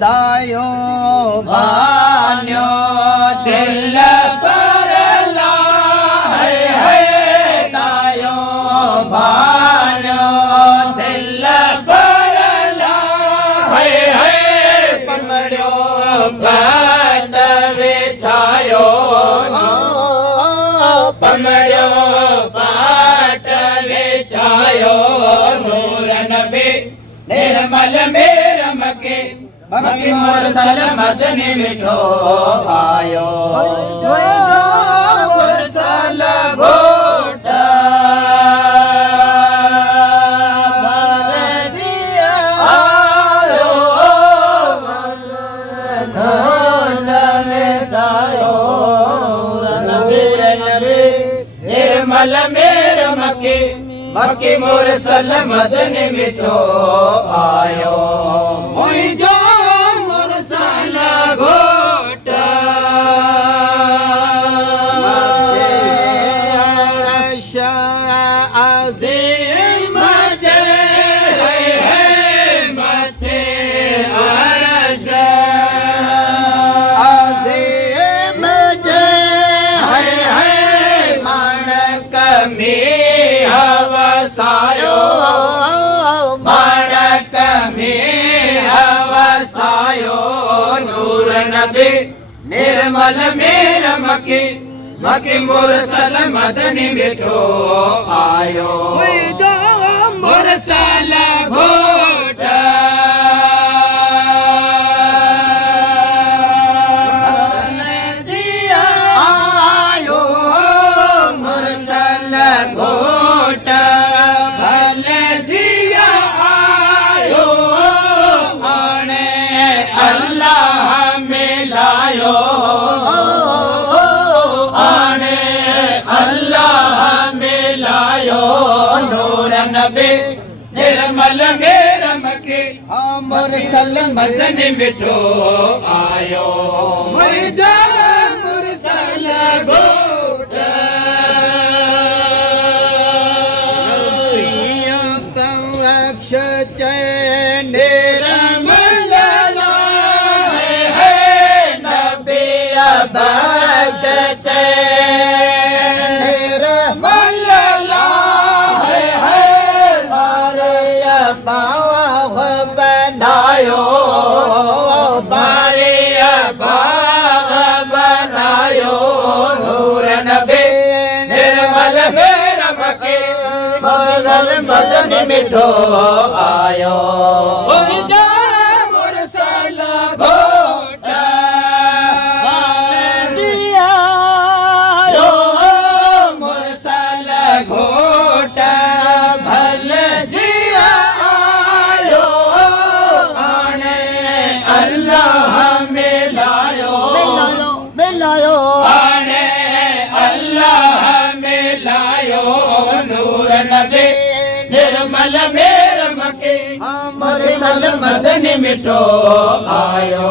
दायो बान्यो दिल परला है दायो बान्यो दिल परला है पमड़ो पाट विछायो पमड़ो पाट विछायो नूर नबी निर्मल मेरा मके मके मोर सलमदनी मिठो आयो मोर सल घोटा आयो धन मेरायो नूर नबी निर्मल मेरा मके मक्की मोर सलमदनी मिठो आयो मुझो मोर सल घोटा मके अरश अज़ीम जे है मथे अरश अज़ीम जे है माणक में हवसायो माणक में हवसायो नूर नबी निर्मल मेरा मकी मकी मोर सलमदनी मिठो आयो मोर सल घोटा आयो मोर सल घोटा आने अल्लाह मिलायो नूर नबी निर्मल मेरा मके मोर सलमदनी मिठो आयो मुझे मोर सल घोटा प्रिया कक्ष निर्मल बस निर्मल है बारिया पाव बनायो बारिया पाव बनायो नूर नबी निर्मल मेरा मके मोर मदनी मिठो आयो मोर सल घोटा घोटा भल जिया आयो आने अल्लाह मिलायो मिलायो आने अल्लाह मिलायो नूर नबी निर्मल मेरा मके मोर सलमदनी मिठो आयो